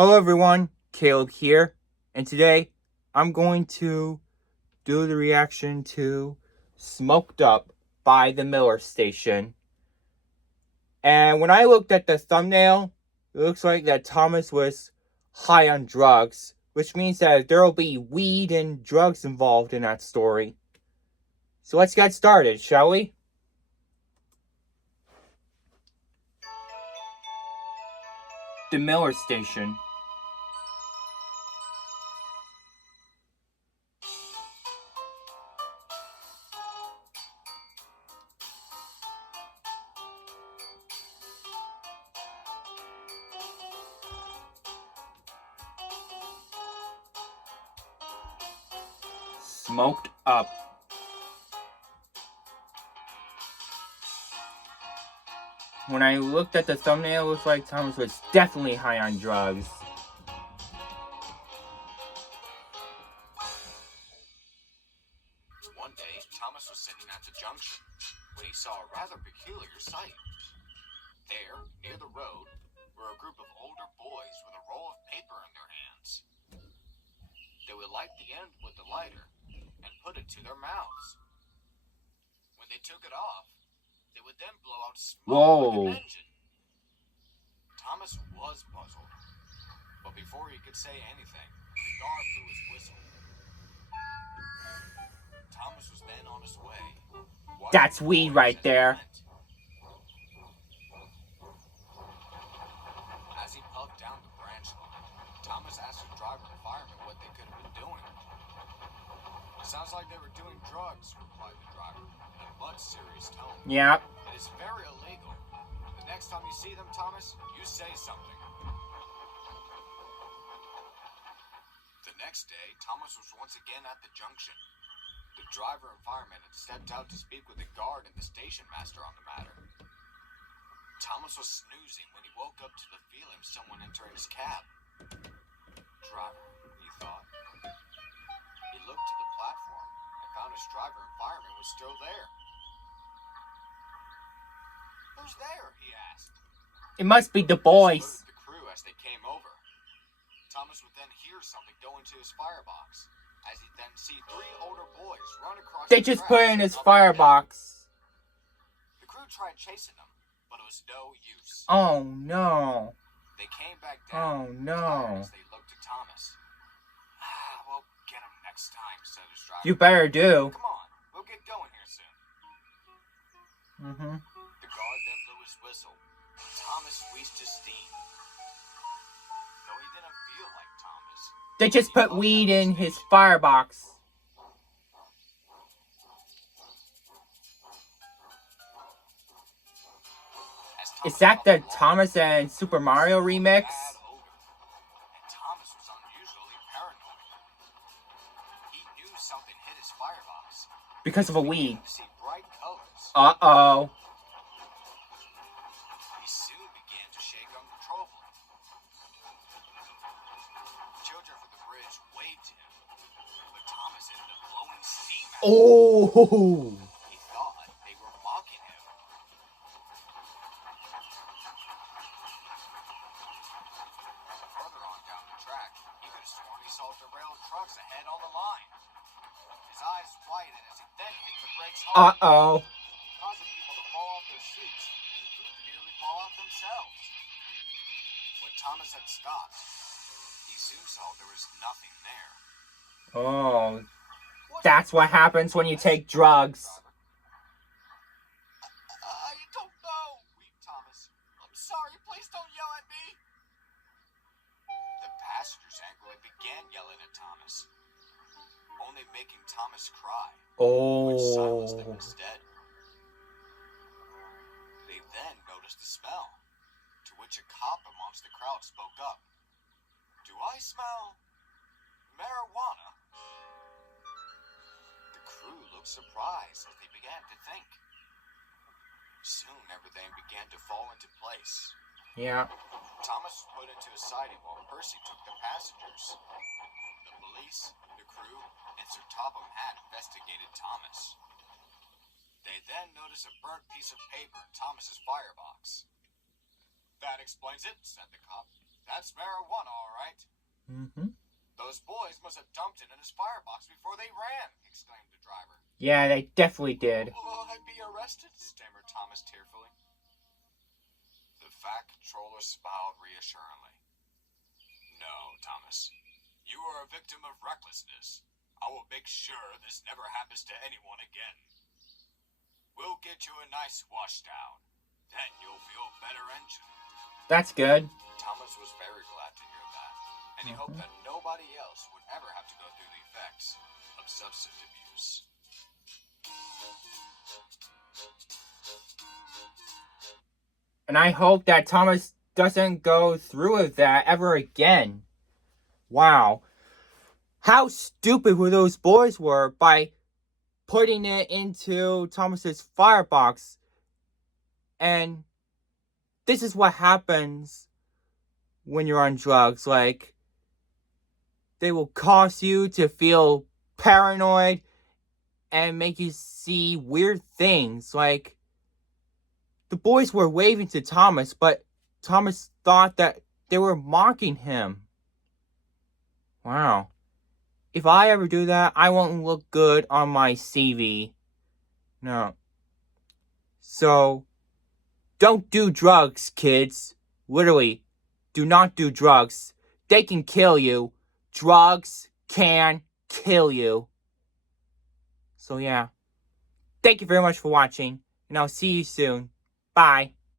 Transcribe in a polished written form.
Hello everyone, Caleb here, and today I'm going to do the reaction to Smoked Up by the Miller Station. And when I looked at the thumbnail, it looks like that Thomas was high on drugs, which means that there will be weed and drugs involved in that story. So let's get started, shall we? The Miller Station. Smoked Up. When I looked at the thumbnail, it looks like Thomas was definitely high on drugs. One day, Thomas was sitting at the junction when he saw a rather peculiar sight. There, near the road, were a group of older boys with a roll of paper in their hands. They would light the end with the lighter and put it to their mouths. When they took it off, they would then blow out smoke like an engine. Thomas was puzzled, but before he could say anything, the guard blew his whistle. Thomas was then on his way. That's weed right there. As he puffed down the branch line, Thomas asked the driver and fireman what they could have been doing. Sounds like they were doing drugs, replied the driver, in a much serious tone. Yeah. It is very illegal. The next time you see them, Thomas, you say something. The next day, Thomas was once again at the junction. The driver and fireman had stepped out to speak with the guard and the station master on the matter. Thomas was snoozing when he woke up to the feeling of someone entering his cab. Driver, he thought. He looked to the platform and found his driver and fireman was still there. Who's there? He asked. It must be the He boys. saluted the crew as they came over. Thomas would then hear something go into his firebox, as he'd then see three older boys run across They the just tracks put it in his up and down. firebox. The crew tried chasing them, but it was no use. Oh no. They came back down, Oh no. tired as they looked at Thomas. We'll get him next time, said his driver. You better do. Come on, we'll get going here soon. Mm-hmm. The guard then blew his whistle. Thomas squeezed his steam. Though he didn't feel like Thomas. They just put weed in his firebox. Is that the Thomas and Super Mario remix? And Thomas was unusually paranoid. He knew something hit his firebox. Because of a weed. He began to see bright colors. Uh-oh. He soon began to shake uncontrollably. Children from the bridge waved to him, but Thomas ended up blowing steam at them. Oh. He thought they were mocking him. Further on down the track, he could have sworn he saw derailed trucks ahead on the line. His eyes widened as he then hit the brakes hard, Uh-oh. causing people to fall off their seats and the crew to nearly fall off themselves. When Thomas had stopped, he soon saw there was nothing there. Oh. That's what happens when you take drugs. I don't know, weeped Thomas. I'm sorry, please don't yell at me. The passengers angrily began yelling at Thomas, only making Thomas cry, which silenced them Oh. instead. They then noticed the smell, to which a cop amongst the crowd spoke up. Do I smell marijuana? The crew looked surprised as they began to think. Soon everything began to fall into place. Yeah. Thomas was put into a siding while Percy took the passengers. The police, the crew, and Sir Topham Hatt investigated Thomas. They then noticed a burnt piece of paper in Thomas's firebox. That explains it, said the cop. That's marijuana, all right. Mm-hmm. Those boys must have dumped it in his firebox before they ran, exclaimed the driver. Yeah, they definitely did. Will I be arrested? Stammered Thomas tearfully. The Fat Controller smiled reassuringly. No, Thomas. You are a victim of recklessness. I will make sure this never happens to anyone again. We'll get you a nice wash down. Then you'll feel better engine. That's good. Thomas was very glad to hear that, and he hoped that nobody else would ever have to go through the effects of substance abuse. And I hope that Thomas doesn't go through with that ever again. Wow. How stupid were those boys were by putting it into Thomas's firebox. And this is what happens when you're on drugs. Like, they will cause you to feel paranoid and make you see weird things. Like, the boys were waving to Thomas, but Thomas thought that they were mocking him. Wow. If I ever do that, I won't look good on my CV. No. So, don't do drugs, kids. Literally, do not do drugs. They can kill you. Drugs can kill you. So yeah. Thank you very much for watching, and I'll see you soon. Bye.